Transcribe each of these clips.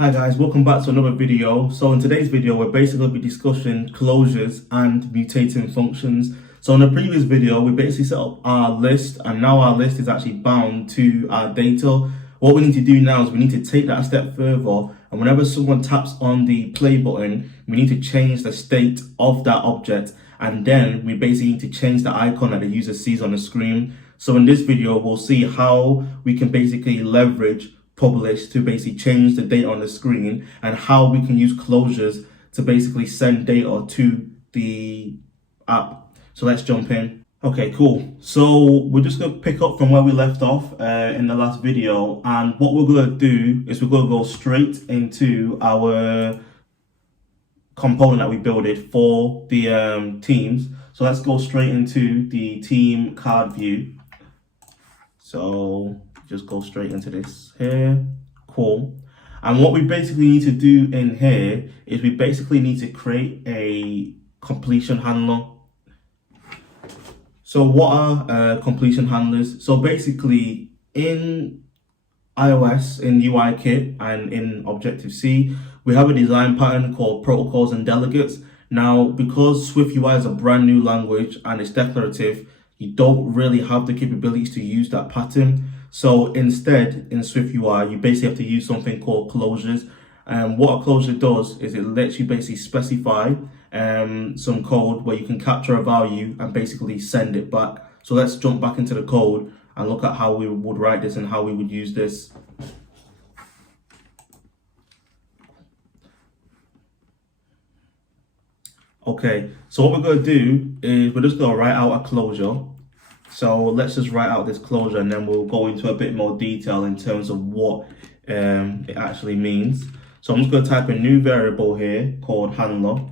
Hi guys, welcome back to another video. So in today's video, we're basically be discussing closures and mutating functions. So in the previous video, we basically set up our list, and now our list is actually bound to our data. What we need to do now is we need to take that a step further, and whenever someone taps on the play button, we need to change the state of that object, and then we basically need to change the icon that the user sees on the screen. So in this video, we'll see how we can basically leverage publish to basically change the data on the screen, and how we can use closures to basically send data to the app. So let's jump in. Okay, cool. So we're just going to pick up from where we left off in the last video, and what we're going to do is we're going to go straight into our component that we built it for the teams. So let's go straight into the team card view. So just go straight into this here. Cool. And what we basically need to do in here is we basically need to create a completion handler. So what are completion handlers? So basically in iOS, in UIKit and in Objective-C, we have a design pattern called protocols and delegates. Now, because SwiftUI is a brand new language and it's declarative, you don't really have the capabilities to use that pattern. So instead, in SwiftUI, you basically have to use something called closures. And what a closure does is it lets you basically specify some code where you can capture a value and basically send it back. So let's jump back into the code and look at how we would write this and how we would use this. Okay, so what we're going to do is we're just going to write out a closure. So let's just write out this closure, and then we'll go into a bit more detail in terms of what it actually means. So I'm just going to type a new variable here called handler.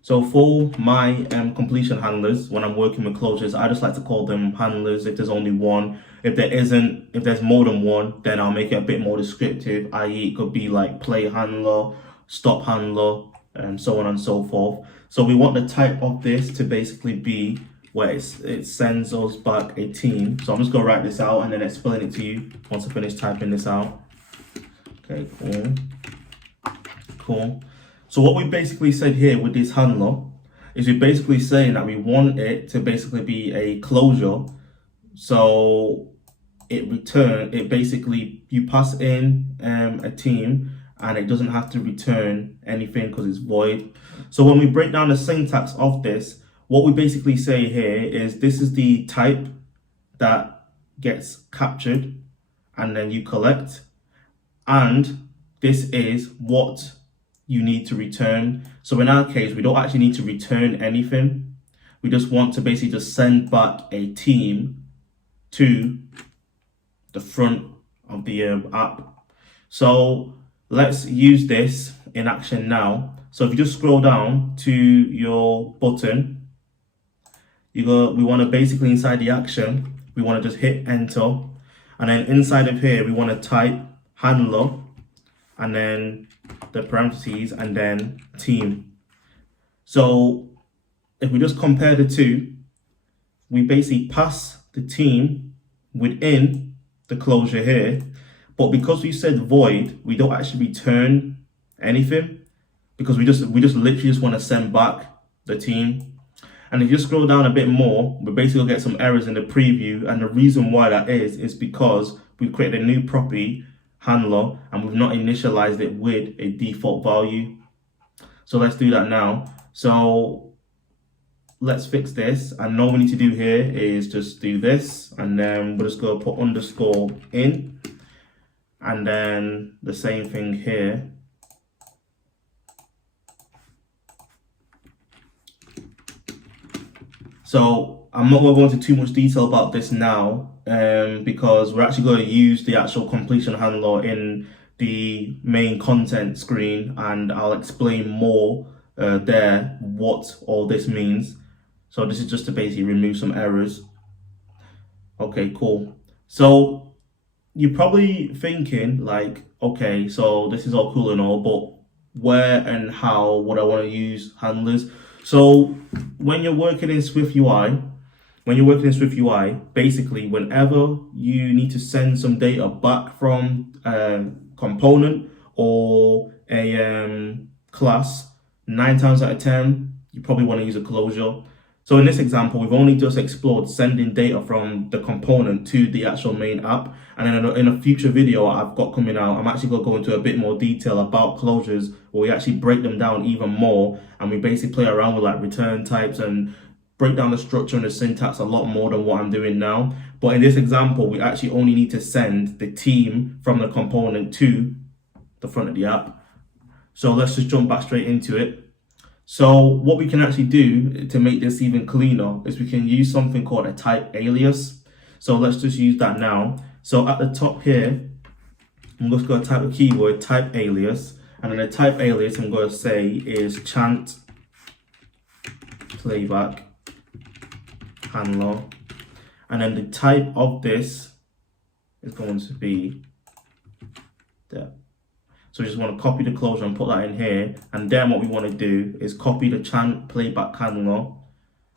So for my completion handlers, when I'm working with closures, I just like to call them handlers if there's only one. If there's more than one, then I'll make it a bit more descriptive, i.e. it could be like play handler, stop handler, and so on and so forth. So we want the type of this to basically be where it sends us back a team. So I'm just going to write this out and then explain it to you once I finish typing this out. Okay, cool. So what we basically said here with this handler is we're basically saying that we want it to basically be a closure. So basically you pass in a team, and it doesn't have to return anything because it's void. So when we break down the syntax of this, what we basically say here is this is the type that gets captured and then you collect, and this is what you need to return. So in our case, we don't actually need to return anything. We just want to basically just send back a team to the front of the app. So let's use this in action now. So if you just scroll down to your button, we want to basically inside the action, we want to just hit enter, and then inside of here we want to type handler and then the parentheses and then team. So if we just compare the two, we basically pass the team within the closure here, but because we said void, we don't actually return anything because we just literally just want to send back the team. And if you scroll down a bit more, we basically get some errors in the preview, and the reason why that is because we've created a new property handler and we've not initialized it with a default value. So let's do that now. So let's fix this, and all we need to do here is just do this, and then we're just going to put underscore in, and then the same thing here. So I'm not going to go into too much detail about this now, because we're actually going to use the actual completion handler in the main content screen, and I'll explain more there what all this means. So this is just to basically remove some errors. Okay, cool. So you're probably thinking like, okay, so this is all cool and all, but where and how would I want to use handlers? So when you're working in SwiftUI, basically whenever you need to send some data back from a component or a class, 9 times out of 10, you probably want to use a closure. So in this example, we've only just explored sending data from the component to the actual main app. And then in a future video I've got coming out, I'm actually going to go into a bit more detail about closures, where we actually break them down even more. And we basically play around with like return types and break down the structure and the syntax a lot more than what I'm doing now. But in this example, we actually only need to send the team from the component to the front of the app. So let's just jump back straight into it. So what we can actually do to make this even cleaner is we can use something called a type alias. So let's just use that now. So at the top here, I'm just going to type a keyword, type alias. And then the type alias I'm going to say is chant playback handler. And then the type of this is going to be there. So we just want to copy the closure and put that in here. And then what we want to do is copy the chant playback handler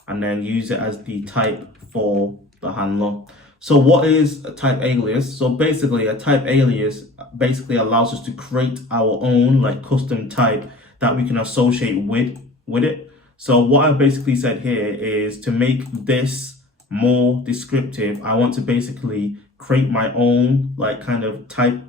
and then use it as the type for the handler. So what is a type alias? So basically a type alias basically allows us to create our own like custom type that we can associate with it. So what I basically said here is to make this more descriptive, I want to basically create my own like kind of type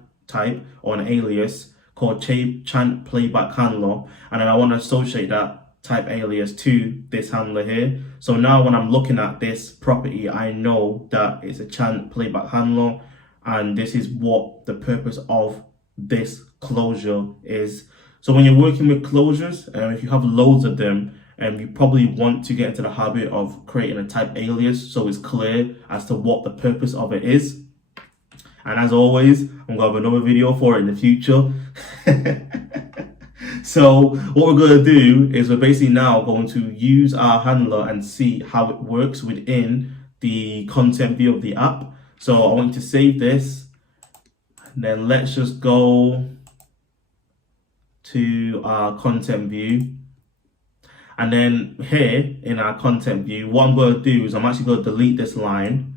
or an alias called chant playback handler, and then I want to associate that type alias to this handler here. So now when I'm looking at this property, I know that it's a chant playback handler, and this is what the purpose of this closure is. So when you're working with closures, if you have loads of them, you probably want to get into the habit of creating a type alias so it's clear as to what the purpose of it is. And as always, I'm going to have another video for it in the future. So what we're going to do is we're basically now going to use our handler and see how it works within the content view of the app. So I want you to save this. And then let's just go to our content view. And then here in our content view, what I'm going to do is I'm actually going to delete this line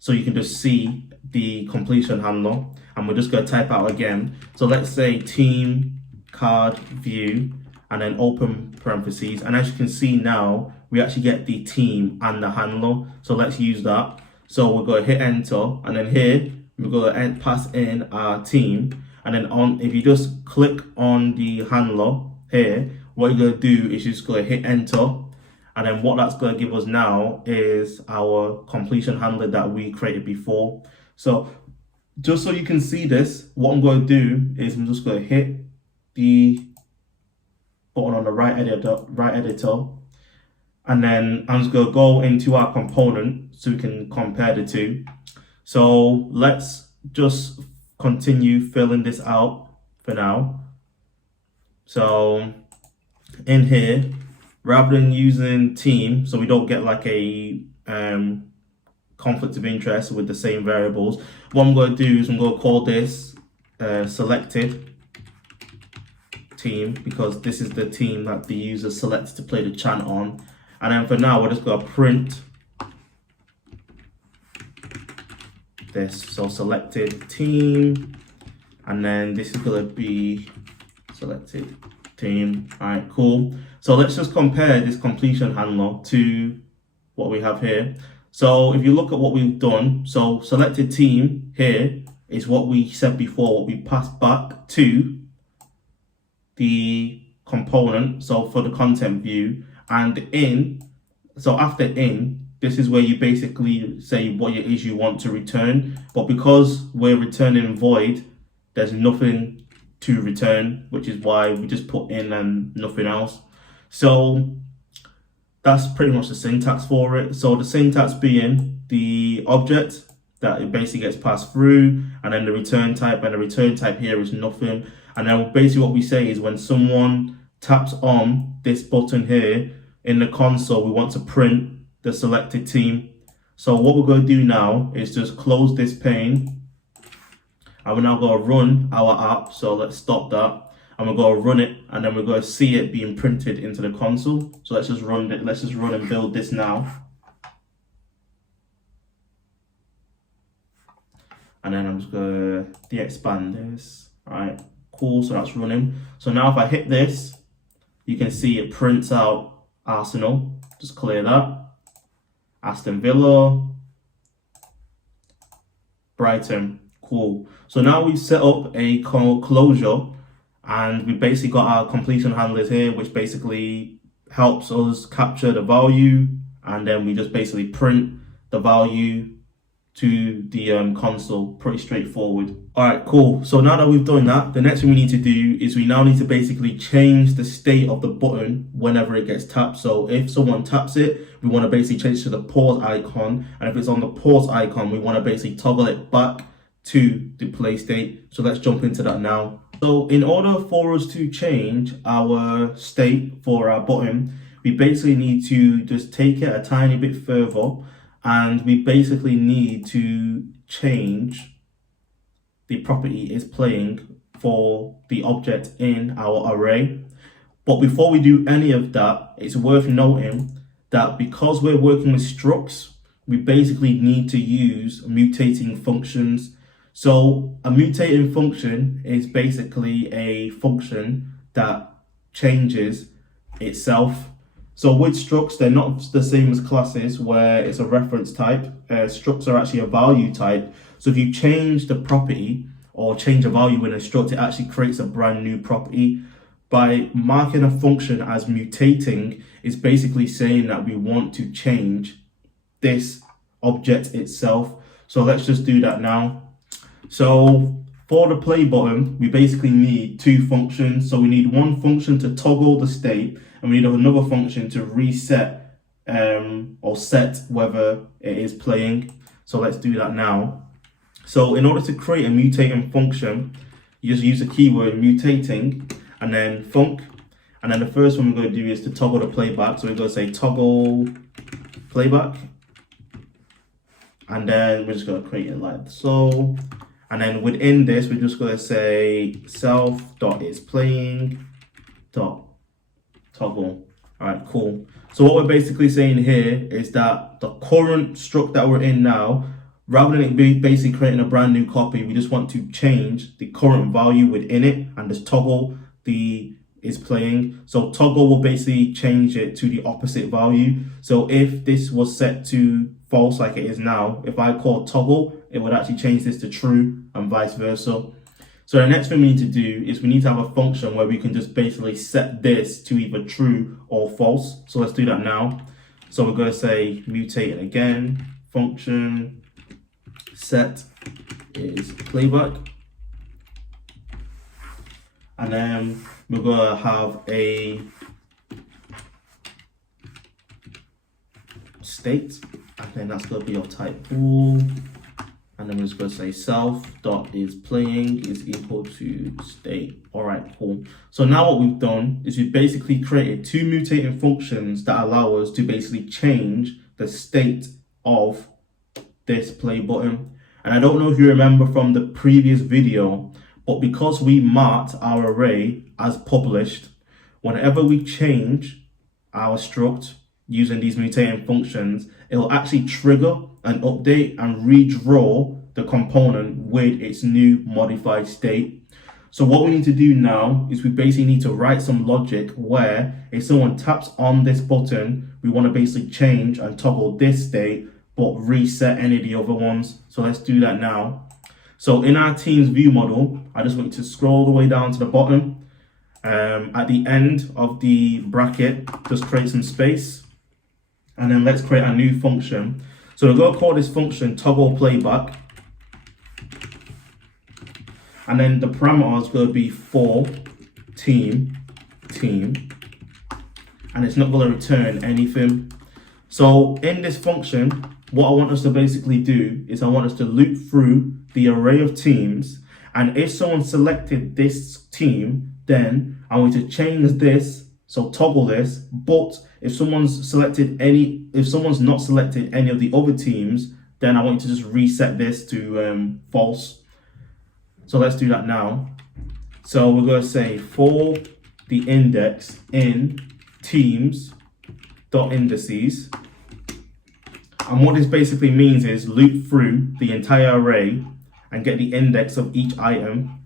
so you can just see the completion handler, and we're just going to type out again. So let's say team card view and then open parentheses, and as you can see now we actually get the team and the handler. So let's use that. So we're going to hit enter, and then here we're going to pass in our team, and then on if you just click on the handler here, what you're going to do is just going to hit enter. And then what that's going to give us now is our completion handler that we created before. So just so you can see this, what I'm going to do is I'm just going to hit the button on the right editor, and then I'm just going to go into our component so we can compare the two. So let's just continue filling this out for now. So in here, rather than using team, so we don't get like a conflict of interest with the same variables, what I'm going to do is I'm going to call this selected team, because this is the team that the user selects to play the chant on. And then for now, we're just going to print this. So selected team, and then this is going to be selected team. All right, cool. So let's just compare this completion handler to what we have here. So if you look at what we've done, so selected team here is what we said before, what we passed back to the component, so for the content view, and in, so after in, this is where you basically say what it is you want to return. But because we're returning void, there's nothing to return, which is why we just put in and nothing else. So that's pretty much the syntax for it. So the syntax being the object that it basically gets passed through, and then the return type, and the return type here is nothing. And then basically what we say is when someone taps on this button here in the console, we want to print the selected team. So what we're going to do now is just close this pane, and we're now going to run our app. So let's stop that, and we're going to run it, and then we're going to see it being printed into the console. So let's just run it. Let's just run and build this now. And then I'm just going to de-expand this. All right, cool, so that's running. So now if I hit this, you can see it prints out Arsenal. Just clear that. Aston Villa, Brighton, cool. So now we've set up a closure, and we basically got our completion handlers here, which basically helps us capture the value, and then we just basically print the value to the console. Pretty straightforward. All right, cool. So now that we've done that, the next thing we need to do is we now need to basically change the state of the button whenever it gets tapped. So if someone taps it, we want to basically change to the pause icon, and if it's on the pause icon, we want to basically toggle it back to the play state. So let's jump into that now. So in order for us to change our state for our button, we basically need to just take it a tiny bit further, and we basically need to change the property is playing for the object in our array. But before we do any of that, it's worth noting that because we're working with structs, we basically need to use mutating functions. So a mutating function is basically a function that changes itself. So with structs, they're not the same as classes where it's a reference type. Structs are actually a value type. So if you change the property or change a value in a struct, it actually creates a brand new property. By marking a function as mutating, it's basically saying that we want to change this object itself. So let's just do that now. So for the play button, we basically need two functions. So we need one function to toggle the state, and we need another function to reset or set whether it is playing. So let's do that now. So in order to create a mutating function, you just use the keyword mutating and then func. And then the first one we're going to do is to toggle the playback. So we're going to say toggle playback. And then we're just going to create it like so. And then within this, we're just going to say self.isPlaying.toggle. All right, cool. So what we're basically saying here is that the current struct that we're in now, rather than it be basically creating a brand new copy, we just want to change the current value within it and just toggle the is playing. So toggle will basically change it to the opposite value. So if this was set to false like it is now, if I call toggle, it would actually change this to true and vice versa. So the next thing we need to do is we need to have a function where we can just basically set this to either true or false. So let's do that now. So we're going to say mutate it again, function set is playback. And then we're going to have a state, and then that's going to be of type bool. And then we're just going to say self.isPlaying is equal to state. All right, cool. So now what we've done is we've basically created two mutating functions that allow us to basically change the state of this play button. And I don't know if you remember from the previous video, but because we marked our array as published, whenever we change our struct using these mutating functions, it'll actually trigger an update and redraw the component with its new modified state. So what we need to do now is we basically need to write some logic where if someone taps on this button, we want to basically change and toggle this state, but reset any of the other ones. So let's do that now. So in our team's view model, I just want you to scroll all the way down to the bottom. At the end of the bracket, just create some space. And then let's create a new function. So we're going to call this function toggle playback. And then the parameter is going to be for team. And it's not going to return anything. So in this function, what I want us to basically do is I want us to loop through the array of teams. And if someone selected this team, then I want to change this. So toggle this, but if someone's not selected any of the other teams, then I want you to just reset this to false. So let's do that now. So we're going to say for the index in teams.indices. And what this basically means is loop through the entire array and get the index of each item.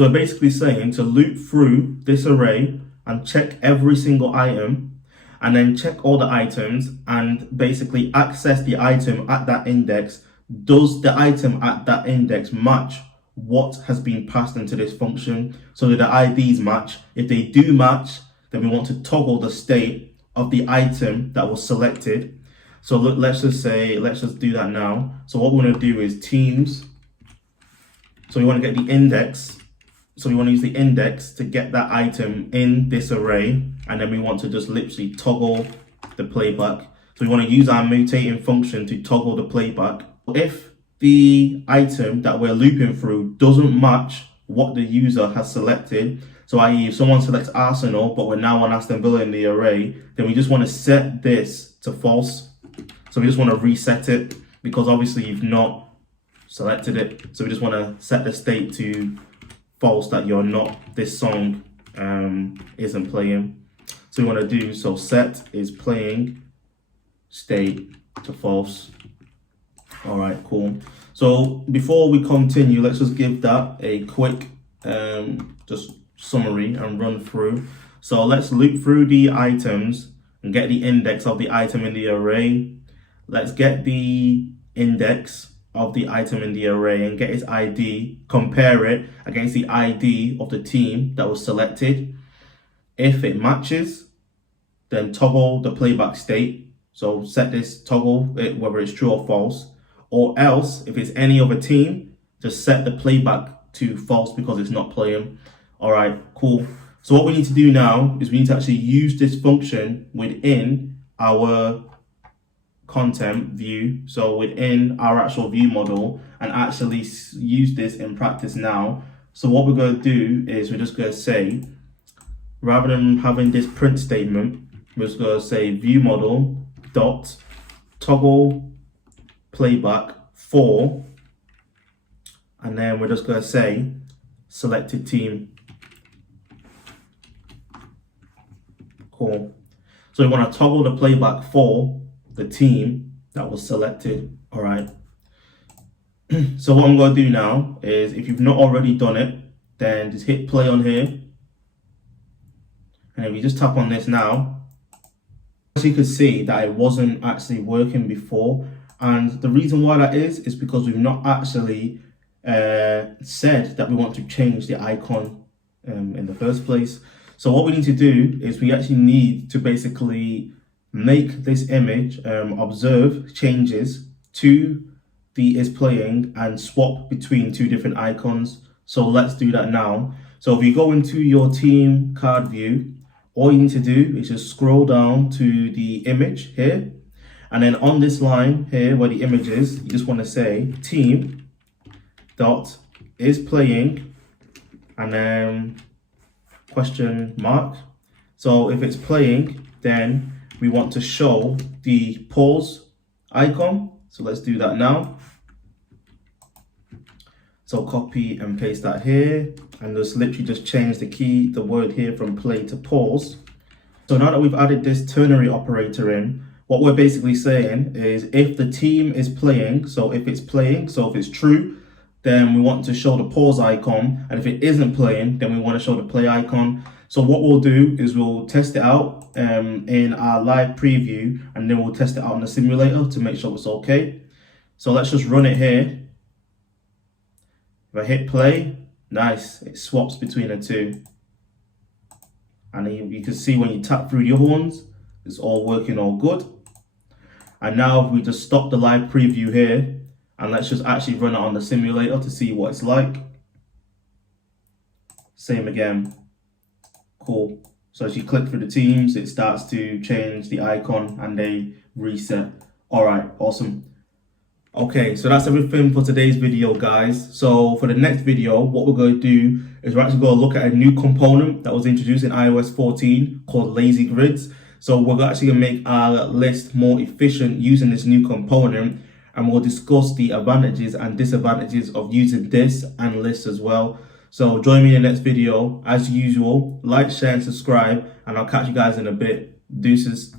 So we're basically saying to loop through this array and check every single item, and then check all the items and basically access the item at that index. Does the item at that index match what has been passed into this function? So do the IDs match? If they do match, then we want to toggle the state of the item that was selected. So look, let's just do that now. So what we're going to do is teams. So we want to get the index. So we want to use the index to get that item in this array. And then we want to just literally toggle the playback. So we want to use our mutating function to toggle the playback. If the item that we're looping through doesn't match what the user has selected, so i.e. if someone selects Arsenal, but we're now on Aston Villa in the array, then we just want to set this to false. So we just want to reset it because obviously you've not selected it. So we just want to set the state to false, that you're not, this song isn't playing. So we want to do, so set is playing state to false. All right, cool. So before we continue, let's just give that a quick just summary and run through. So let's loop through the items and get the index of the item in the array. Let's get the index of the item in the array and get its ID, compare it against the ID of the team that was selected. If it matches, then toggle the playback state. So set this, toggle it whether it's true or false. Or else, if it's any other team, just set the playback to false because it's not playing. All right, cool. So what we need to do now is we need to actually use this function within our content view. So within our actual view model, and actually use this in practice now. So what we're going to do is we're just going to say, rather than having this print statement, we're just going to say view model dot toggle playback for, and then we're just going to say selected team. Cool. So we want to toggle the playback for the team that was selected. All right. So what I'm going to do now is, if you've not already done it, then just hit play on here. And if you just tap on this now, as you can see that it wasn't actually working before. And the reason why that is because we've not actually said that we want to change the icon in the first place. So what we need to do is we actually need to basically make this image observe changes to the is playing and swap between two different icons. So let's do that now. So if you go into your team card view, all you need to do is just scroll down to the image here. And then on this line here where the image is, you just want to say team dot is playing and then question mark. So if it's playing, then we want to show the pause icon. So let's do that now. So copy and paste that here and just literally just change the word here from play to pause. So now that we've added this ternary operator in, what we're basically saying is if the team is playing, so if it's playing, so if it's true, then we want to show the pause icon. And if it isn't playing, then we want to show the play icon. So what we'll do is we'll test it out in our live preview, and then we'll test it out in the simulator to make sure it's okay. So let's just run it here. If I hit play, nice, it swaps between the two. And you can see when you tap through the other ones, it's all working all good. And now if we just stop the live preview here, and let's just actually run it on the simulator to see what it's like. Same again. Cool. So as you click through the teams, it starts to change the icon and they reset. All right, awesome. Okay, so that's everything for today's video, guys. So for the next video, what we're going to do is we're actually going to look at a new component that was introduced in iOS 14 called lazy grids. So we're actually going to make our list more efficient using this new component, and we'll discuss the advantages and disadvantages of using this and lists as well. So join me in the next video. As usual, like, share and subscribe, and I'll catch you guys in a bit. Deuces.